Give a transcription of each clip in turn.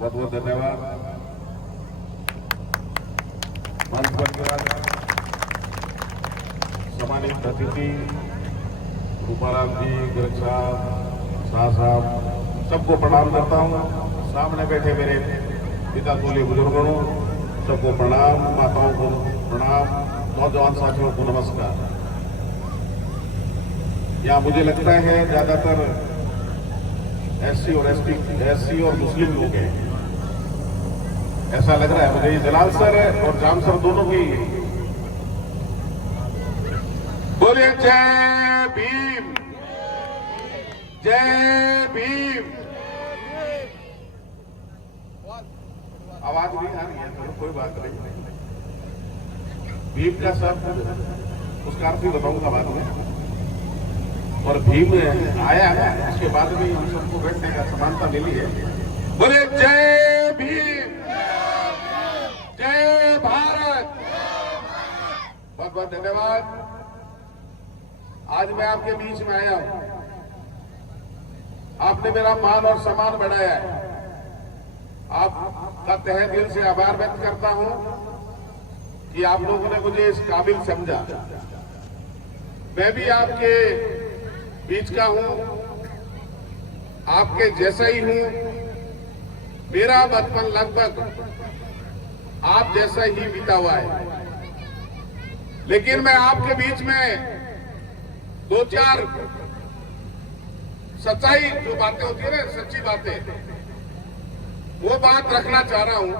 बहुत बहुत धन्यवाद। मंच पर के बाद सम्मानित अतिथि रूपाराम जी, गिरक साहब, शाह साहब, सबको प्रणाम करता हूँ। सामने बैठे मेरे पिता तुल्य बुजुर्गों सबको प्रणाम, माताओं को प्रणाम, नौजवान साथियों को नमस्कार। यहाँ मुझे लगता है ज्यादातर एससी और मुस्लिम लोग हैं, ऐसा लग रहा है मुझे। जलाल सर और जाम सर दोनों की बोलिए जय भीम, जय भीम। आवाज नहीं आ रही है, चलो कोई बात नहीं। भीम का सब उसका अर्थ भी बताऊंगा बाद में। और भीम आया है, उसके बाद भी हम सबको बैठने का समानता मिली है। बोले जय भीम, जय भारत। बहुत बहुत धन्यवाद। आज मैं आपके बीच में आया हूं, आपने मेरा मान और सम्मान बढ़ाया है। आपका तहे दिल से आभार व्यक्त करता हूं कि आप लोगों ने मुझे इस काबिल समझा। मैं भी आपके बीच का हूं, आपके जैसा ही हूं। मेरा बचपन लगभग आप जैसा ही बीता हुआ है, लेकिन मैं आपके बीच में दो चार सच्चाई जो बातें होती है ना, सच्ची बातें, वो बात रखना चाह रहा हूं।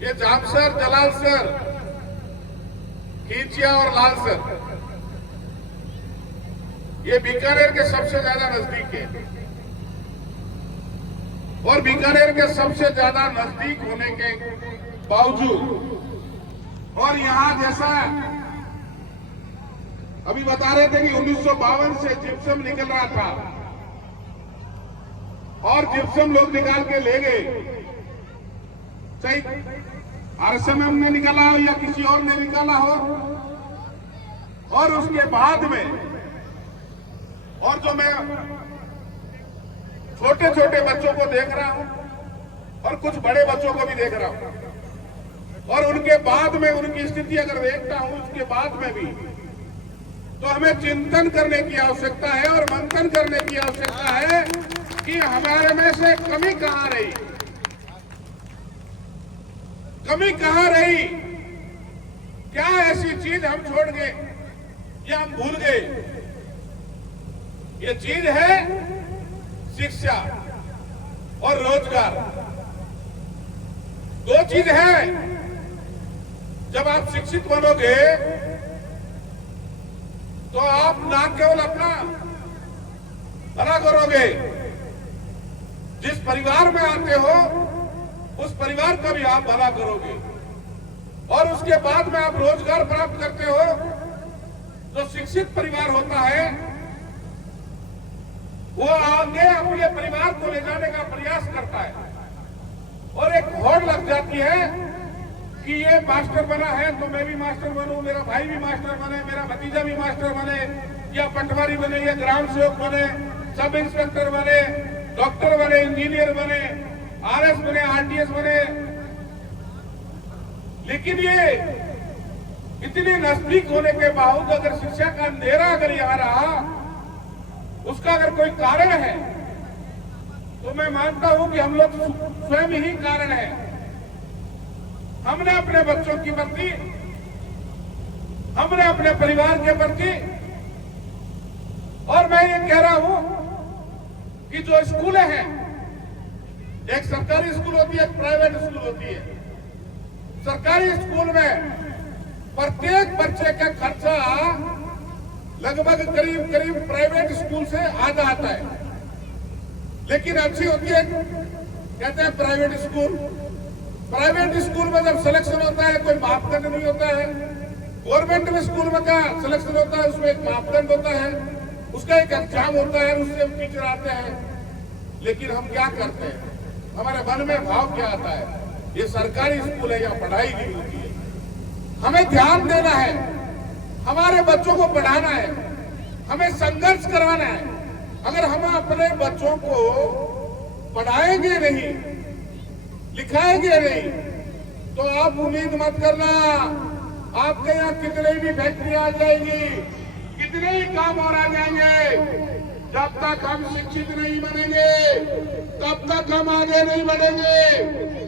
ये जाम सर, जलाल सर, कीचिया और लाल सर ये बीकानेर के सबसे ज्यादा नजदीक है, और बीकानेर के सबसे ज्यादा नजदीक होने के बावजूद, और यहां जैसा अभी बता रहे थे कि 1952 से जिप्सम निकल रहा था, और जिप्सम लोग निकाल के ले गए, चाहे आरएसएमएम ने निकाला हो या किसी और ने निकाला हो। और उसके बाद में, और जो मैं छोटे छोटे बच्चों को देख रहा हूं और कुछ बड़े बच्चों को भी देख रहा हूं, और उनके बाद में उनकी स्थिति अगर देखता हूं, उसके बाद में भी, तो हमें चिंतन करने की आवश्यकता है और मंथन करने की आवश्यकता है कि हमारे में से कमी कहां रही, कमी कहां रही। क्या ऐसी चीज हम छोड़ गए या हम भूल गए? ये चीज है शिक्षा और रोजगार। दो चीज है। जब आप शिक्षित बनोगे तो आप ना केवल अपना भला करोगे, जिस परिवार में आते हो उस परिवार का भी आप भला करोगे, और उसके बाद में आप रोजगार प्राप्त करते हो। जो शिक्षित परिवार होता है वो आगे अपने परिवार को ले जाने का प्रयास करता है, और एक होड़ लग जाती है कि ये मास्टर बना है तो मैं भी मास्टर बनूं, मेरा भाई भी मास्टर बने, मेरा भतीजा भी मास्टर बने, या पटवारी बने, या ग्राम सेवक बने, सब इंस्पेक्टर बने, डॉक्टर बने, इंजीनियर बने, आरएस बने, आरटीएस बने। लेकिन ये इतने नजदीक होने के बावजूद अगर शिक्षा का अंधेरा अगर यहाँ रहा, उसका अगर कोई कारण है तो मैं मानता हूं कि हम लोग स्वयं ही कारण है। हमने अपने बच्चों के प्रति, हमने अपने परिवार के प्रति, और मैं ये कह रहा हूं कि जो स्कूलें हैं, एक सरकारी स्कूल होती है, एक प्राइवेट स्कूल होती है। सरकारी स्कूल में प्रत्येक बच्चे का खर्चा लगभग करीब करीब प्राइवेट स्कूल से आधा आता है। लेकिन अच्छी होती है, कहते हैं प्राइवेट स्कूल। प्राइवेट स्कूल में जब सिलेक्शन होता है कोई मापदंड नहीं होता है। गवर्नमेंट में स्कूल में का सिलेक्शन होता है, उसमें एक मापदंड होता है, उसका एक एग्जाम होता है, उससे टीचर आते हैं। लेकिन हम क्या करते हैं, हमारे मन में भाव क्या आता है, ये सरकारी स्कूल है, यहाँ पढ़ाई नहीं होती है। हमें ध्यान देना है, हमारे बच्चों को पढ़ाना है, हमें संघर्ष करवाना है। अगर हम अपने बच्चों को पढ़ाए पढ़ाएंगे नहीं, लिखाएंगे नहीं, तो आप उम्मीद मत करना आपके यहाँ कितने भी फैक्ट्री आ जाएगी, कितने ही काम और आ जाएंगे, जब तक हम शिक्षित नहीं बनेंगे तब तक हम आगे नहीं बढ़ेंगे।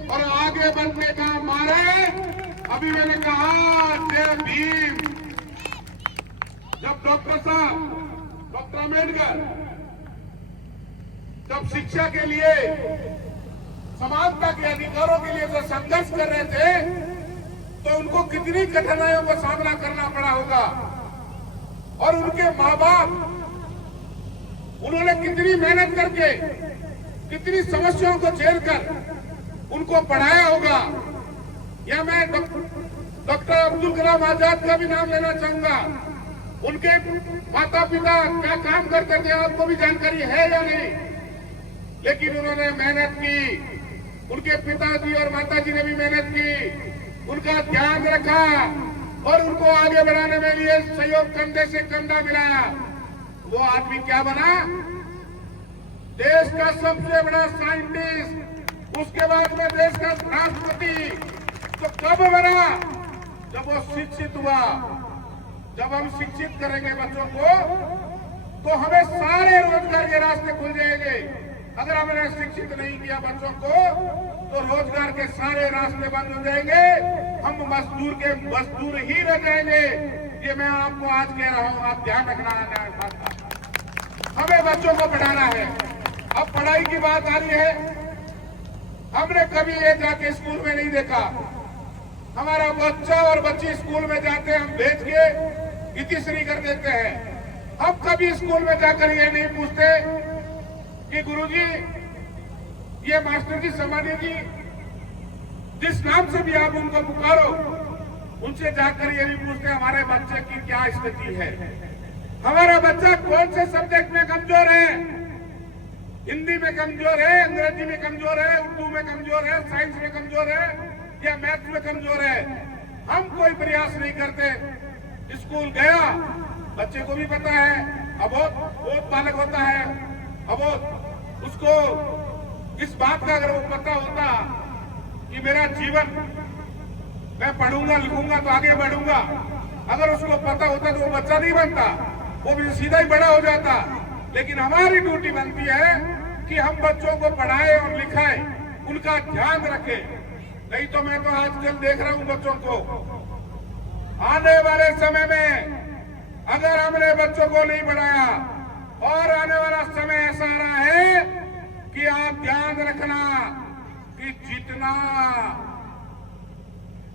और आगे बढ़ने का हमारे, अभी मैंने कहा जय भीम, जब डॉक्टर अम्बेडकर जब शिक्षा के लिए, समानता के अधिकारों के लिए जो संघर्ष कर रहे थे, तो उनको कितनी कठिनाइयों का सामना करना पड़ा होगा। और उनके माँ बाप, उन्होंने कितनी मेहनत करके, कितनी समस्याओं को झेलकर उनको पढ़ाया होगा। या मैं डॉक्टर अब्दुल कलाम आजाद का भी नाम लेना चाहूंगा। उनके माता पिता क्या काम करते थे आपको भी जानकारी है या नहीं, लेकिन उन्होंने मेहनत की, उनके पिताजी और माताजी ने भी मेहनत की, उनका ध्यान रखा और उनको आगे बढ़ाने में लिए सहयोग कंधे से कंधा मिलाया। वो आदमी क्या बना? देश का सबसे बड़ा साइंटिस्ट, उसके बाद में देश का राष्ट्रपति। तो कब बना? जब वो शिक्षित हुआ। जब हम शिक्षित करेंगे बच्चों को, तो हमें सारे रोजगार के रास्ते खुल जाएंगे। अगर हमने शिक्षित नहीं किया बच्चों को, तो रोजगार के सारे रास्ते बंद हो जाएंगे, हम मजदूर ही रह जाएंगे। ये मैं आपको आज कह रहा हूं, आप ध्यान रखना है बात का। हमें बच्चों को पढ़ाना है। अब पढ़ाई की बात आ रही है, हमने कभी ये जाके स्कूल में नहीं देखा। हमारा बच्चा और बच्ची स्कूल में जाते हम भेज के इतिश्री कर देते हैं। हम कभी स्कूल में जाकर ये नहीं पूछते कि गुरुजी, ये मास्टर जी, समानी जी, जिस नाम से भी आप उनको पुकारो, उनसे जाकर ये नहीं पूछते हमारे बच्चे की क्या स्थिति है, हमारा बच्चा कौन से सब्जेक्ट में कमजोर है, हिंदी में कमजोर है, अंग्रेजी में कमजोर है, उर्दू में कमजोर है, साइंस में कमजोर है या मैथ में कमजोर है। हम कोई प्रयास नहीं करते। स्कूल गया, बच्चे को भी पता है, अबोध बालक होता है, अबोध, उसको इस बात का अगर वो पता होता कि मेरा जीवन, मैं पढ़ूंगा लिखूंगा तो आगे बढ़ूंगा, अगर उसको पता होता तो वो बच्चा नहीं बनता, वो भी सीधा ही बड़ा हो जाता। लेकिन हमारी ड्यूटी बनती है कि हम बच्चों को पढ़ाएं और लिखाएं, उनका ध्यान रखें। नहीं तो मैं तो आजकल देख रहा हूं बच्चों को, आने वाले समय में अगर हमने बच्चों को नहीं पढ़ाया, और आने वाला समय ऐसा आ रहा है कि आप ध्यान रखना कि जितना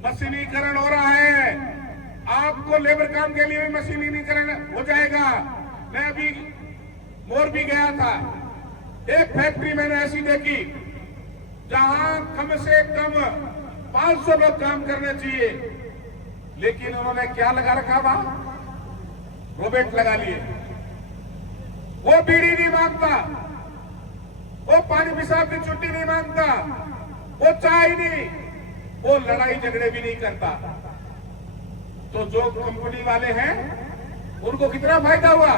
मशीनीकरण हो रहा है, आपको लेबर काम के लिए भी मशीनीकरण हो जाएगा। मैं अभी मोरबी गया था, एक फैक्ट्री मैंने ऐसी देखी जहां कम से कम 500 लोग काम करने चाहिए, लेकिन उन्होंने क्या लगा रखा? वहां रोबोट लगा लिए। वो बीड़ी नहीं मांगता, वो पानी पेशाब की छुट्टी नहीं मांगता, वो चाय नहीं, वो लड़ाई झगड़े भी नहीं करता। तो जो कंपनी वाले हैं उनको कितना फायदा हुआ?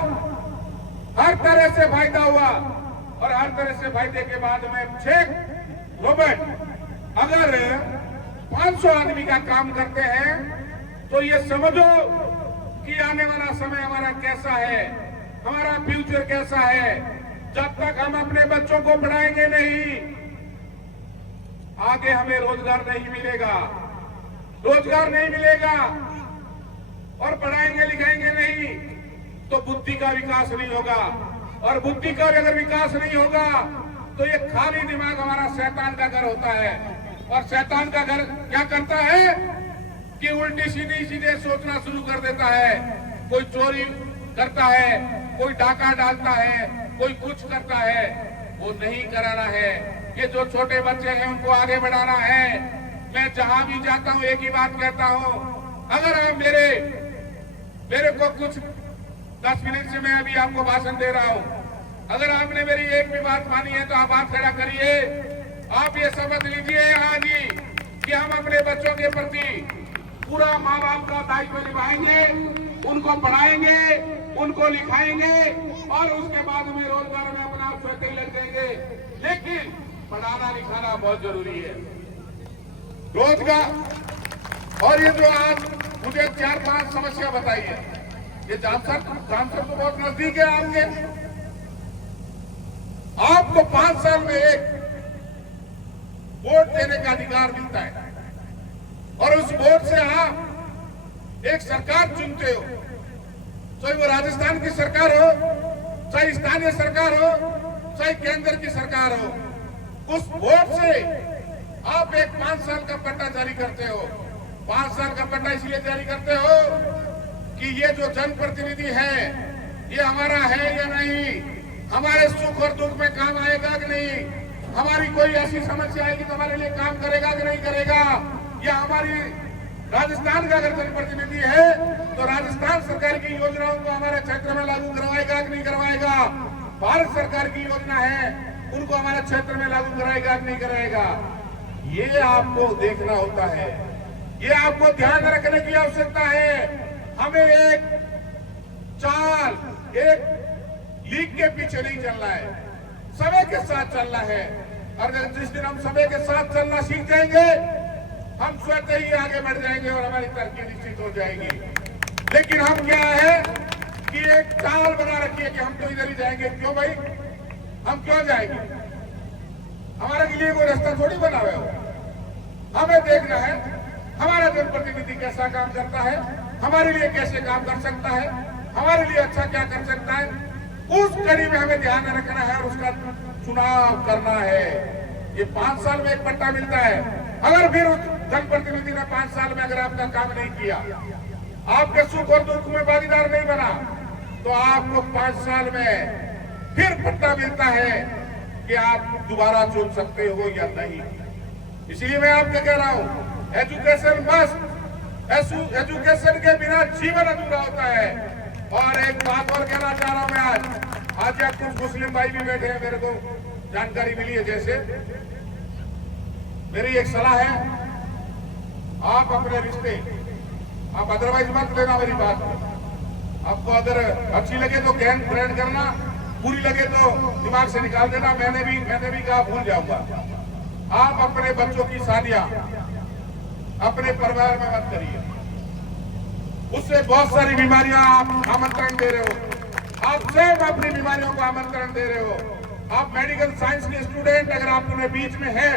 हर तरह से फायदा हुआ। और हर तरह से फायदे के बाद में 6 रोबोट अगर 500 आदमी का काम करते हैं, तो ये समझो कि आने वाला समय हमारा कैसा है, हमारा फ्यूचर कैसा है। जब तक हम अपने बच्चों को पढ़ाएंगे नहीं, आगे हमें रोजगार नहीं मिलेगा, रोजगार नहीं मिलेगा। और पढ़ाएंगे लिखाएंगे नहीं तो बुद्धि का विकास नहीं होगा, और बुद्धि का अगर विकास नहीं होगा तो ये खाली दिमाग हमारा शैतान का घर होता है। और शैतान का घर क्या करता है कि उल्टी सीधे सोचना शुरू कर देता है। कोई चोरी करता है, कोई डाका डालता है, कोई कुछ करता है। वो नहीं कराना है। ये जो छोटे बच्चे हैं उनको आगे बढ़ाना है। मैं जहां भी जाता हूं एक ही बात कहता हूं, अगर आप मेरे को कुछ 10 मिनट से मैं अभी आपको भाषण दे रहा हूं, अगर आपने मेरी एक भी बात मानी है तो आप हाथ खड़ा करिए। आप ये समझ लीजिए आज ही कि हम अपने बच्चों के प्रति पूरा माँ बाप का दायित्व निभाएंगे, उनको पढ़ाएंगे, उनको लिखाएंगे और उसके बाद में रोजगार में अपना आप स्वयं लग जाएंगे। लेकिन पढ़ाना लिखाना बहुत जरूरी है। रोजगार और ये जो आज मुझे 4-5 समस्या बताई है, ये सांसद तो बहुत नजदीक है आपके। आपको 5 साल में एक वोट देने का अधिकार मिलता है और उस वोट से आप एक सरकार चुनते हो, चाहे वो राजस्थान की सरकार हो, चाहे स्थानीय सरकार हो, चाहे केंद्र की सरकार हो। उस वोट से आप एक 5 साल का पट्टा जारी करते हो। 5 साल का पट्टा इसलिए जारी करते हो कि ये जो जनप्रतिनिधि है ये हमारा है या नहीं, हमारे सुख और दुख में काम आएगा कि नहीं, हमारी कोई ऐसी समस्या आएगी तो हमारे लिए काम करेगा कि नहीं करेगा, या हमारी राजस्थान का अगर जनप्रतिनिधि है तो राजस्थान सरकार की योजनाओं को हमारे क्षेत्र में लागू करवाएगा कि नहीं करवाएगा, भारत सरकार की योजना है उनको हमारे क्षेत्र में लागू कराएगा कि नहीं कराएगा। ये आपको देखना होता है, ये आपको ध्यान रखने की आवश्यकता है। हमें एक चाल, एक लीग के पीछे नहीं चलना है, समय के साथ चलना है। और जिस दिन हम समय के साथ चलना सीख जाएंगे हम स्वतः ही आगे बढ़ जाएंगे और हमारी तरक्की निश्चित हो जाएगी। लेकिन हम क्या है कि एक चाल बना रखी है कि हम तो इधर ही जाएंगे। क्यों भाई, हम क्यों जाएंगे? हमारे लिए कोई रास्ता थोड़ी बना हुआ हो। हमें देखना है हमारा जनप्रतिनिधि कैसा काम करता है, हमारे लिए कैसे काम कर सकता है, हमारे लिए अच्छा क्या कर सकता है, उस कड़ी में हमें ध्यान रखना है और उसका चुनाव करना है। ये 5 साल में एक पट्टा मिलता है। अगर फिर उस जनप्रतिनिधि ने 5 साल में अगर आपका काम नहीं किया, आपके सुख और दुख में भागीदार नहीं बना, तो आपको 5 साल में फिर पट्टा मिलता है कि आप दोबारा चुन सकते हो या नहीं। इसलिए मैं आपको कह रहा हूं, एजुकेशन मस्ट, एजुकेशन के बिना जीवन अधूरा होता है। और एक बात और कहना चाह रहा हूं मैं, आज या कुछ मुस्लिम भाई भी बैठे हैं, मेरे को जानकारी मिली है। जैसे मेरी एक सलाह है, आप अपने रिश्ते, आप अदरवाइज मत लेना मेरी बात। आपको अगर अच्छी लगे तो ग्रहण करना, बुरी लगे तो दिमाग से निकाल देना। मैंने भी कहा भूल जाऊंगा। आप अपने बच्चों की शादियां अपने परिवार में मत करिए, उससे बहुत सारी बीमारियां आप आमंत्रण दे रहे हो, आप स्वयं अपनी बीमारियों को आमंत्रण दे रहे हो। आप मेडिकल साइंस के स्टूडेंट अगर आप उन्हें बीच में है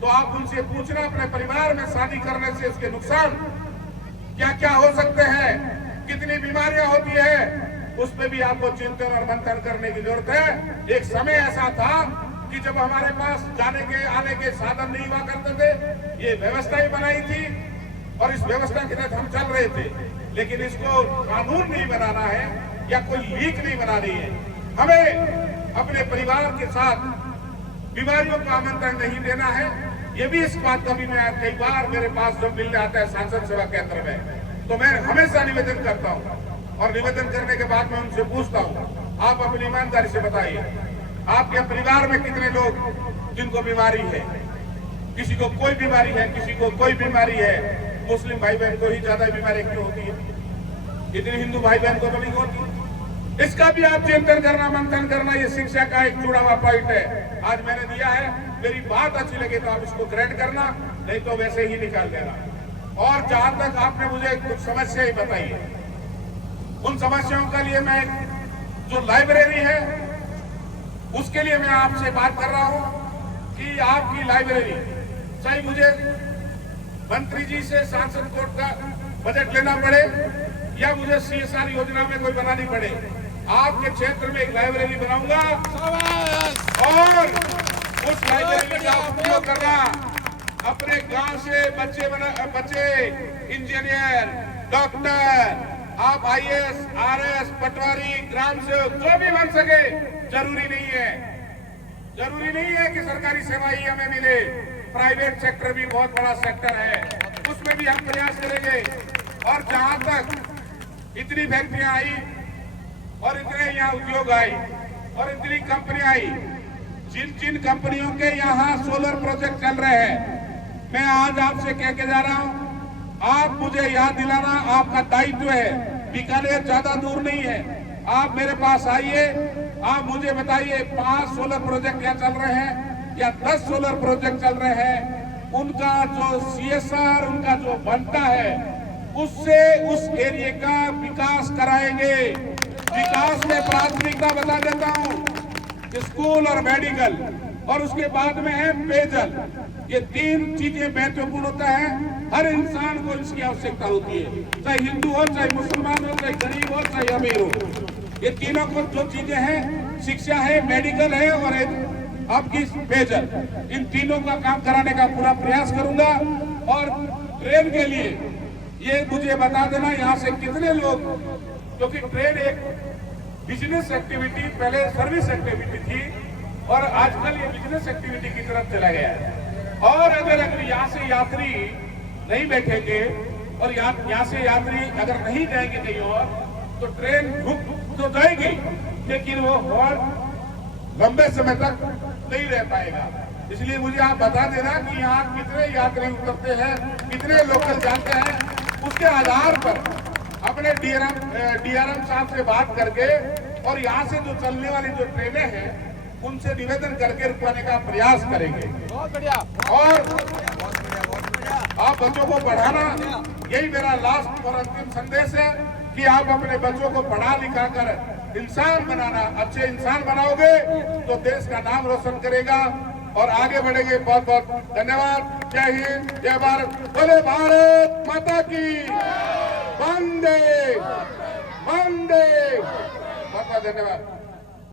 तो आप उनसे पूछना अपने परिवार में शादी करने से उसके नुकसान क्या क्या हो सकते हैं, कितनी बीमारियां होती है, उस पर भी आपको चिंतन और मंथन करने की जरूरत है। एक समय ऐसा था कि जब हमारे पास जाने के आने के साधन नहीं हुआ करते थे, ये व्यवस्था ही बनाई थी और इस व्यवस्था के तहत हम चल रहे थे। लेकिन इसको कानून नहीं बनाना है या कोई लीक नहीं बनानी है। हमें अपने परिवार के साथ बीमारियों का आमंत्रण नहीं देना है। ये भी इस बात का भी मैं कई बार मेरे पास जब मिलने आता है सांसद सेवा केंद्र में, तो मैं हमेशा निवेदन करता हूँ और निवेदन करने के बाद मैं उनसे पूछता हूँ, आप अपनी ईमानदारी से बताइए आपके परिवार में कितने लोग जिनको बीमारी है, किसी को कोई बीमारी है, किसी को कोई बीमारी है। मुस्लिम भाई बहन को ही ज्यादा बीमारी क्यों होती है, इतनी हिंदू भाई बहन को तो नहीं होती। इसका भी आप चिंतन करना, मंथन करना, ये शिक्षा का एक जुड़ा हुआ पॉइंट है। आज मैंने दिया है, मेरी बात अच्छी लगे तो आप इसको ग्रहण करना, नहीं तो वैसे ही निकाल देना। और जहां तक आपने मुझे कुछ समस्याएं बताई है, उन समस्याओं के लिए मैं जो लाइब्रेरी है उसके लिए मैं आपसे बात कर रहा हूं कि आपकी लाइब्रेरी, चाहे मुझे मंत्री जी से सांसद कोर्ट का बजट लेना पड़े या मुझे CSR योजना में कोई बनानी पड़े, आपके क्षेत्र में एक लाइब्रेरी बनाऊंगा और उस लाइब्रेरी का उपयोग करना। अपने गांव से बच्चे इंजीनियर, डॉक्टर, आप IAS, RS, पटवारी, ग्राम सेवक जो भी बन सके, जरूरी नहीं है कि सरकारी सेवा ही हमें मिले। प्राइवेट सेक्टर भी बहुत बड़ा सेक्टर है, उसमें भी हम प्रयास करेंगे। और जहां तक इतनी फैक्ट्रियां आई और इतने यहाँ उद्योग आए और इतनी कंपनियां आई, जिन कंपनियों के यहाँ सोलर प्रोजेक्ट चल रहे हैं, मैं आज आपसे कह के जा रहा हूँ, आप मुझे याद दिलाना आपका दायित्व है। बीकानेर ज्यादा दूर नहीं है, आप मेरे पास आइए, आप मुझे बताइए 5 सोलर प्रोजेक्ट यहाँ चल रहे हैं, या 10 सोलर प्रोजेक्ट चल रहे हैं, उनका जो CSR उनका जो बनता है उससे उस एरिया का विकास कराएंगे। विकास में प्राथमिकता बता देता हूं, स्कूल और मेडिकल, और उसके बाद में है पेयजल। ये 3 चीजें महत्वपूर्ण होता है, हर इंसान को इसकी आवश्यकता होती है, चाहे हिंदू हो, चाहे मुसलमान हो, चाहे गरीब हो, चाहे अमीर हो। ये तीनों को जो चीजें हैं, शिक्षा है, मेडिकल है और आपकी पेयजल, इन तीनों का काम कराने का पूरा प्रयास करूंगा। और ट्रेन के लिए ये मुझे बता देना यहाँ से कितने लोग, क्योंकि ट्रेन एक बिजनेस एक्टिविटी, पहले सर्विस एक्टिविटी थी और आजकल ये बिजनेस एक्टिविटी की तरफ चला गया है। और अगर यहाँ से यात्री नहीं बैठेंगे और यहाँ से यात्री अगर नहीं जाएंगे कहीं और, तो ट्रेन रुक तो जाएगी लेकिन वो हॉल्ट लंबे समय तक नहीं रह पाएगा। इसलिए मुझे आप बता देना कि यहाँ कितने यात्री उतरते हैं, कितने लोकल जाते हैं, उसके आधार पर अपने डीआरएम साहब से बात करके और यहाँ से जो चलने वाली जो ट्रेनें हैं उनसे निवेदन करके रुकवाने का प्रयास करेंगे। बहुत बढ़िया। और आप बच्चों को पढ़ाना, यही मेरा लास्ट और अंतिम संदेश है कि आप अपने बच्चों को पढ़ा लिखा कर इंसान बनाना, अच्छे इंसान बनाओगे तो देश का नाम रोशन करेगा और आगे बढ़ेंगे। बहुत बहुत धन्यवाद। जय हिंद, जय भारत, बोले भारत माता की, वंदे वंदे। बहुत बहुत धन्यवाद।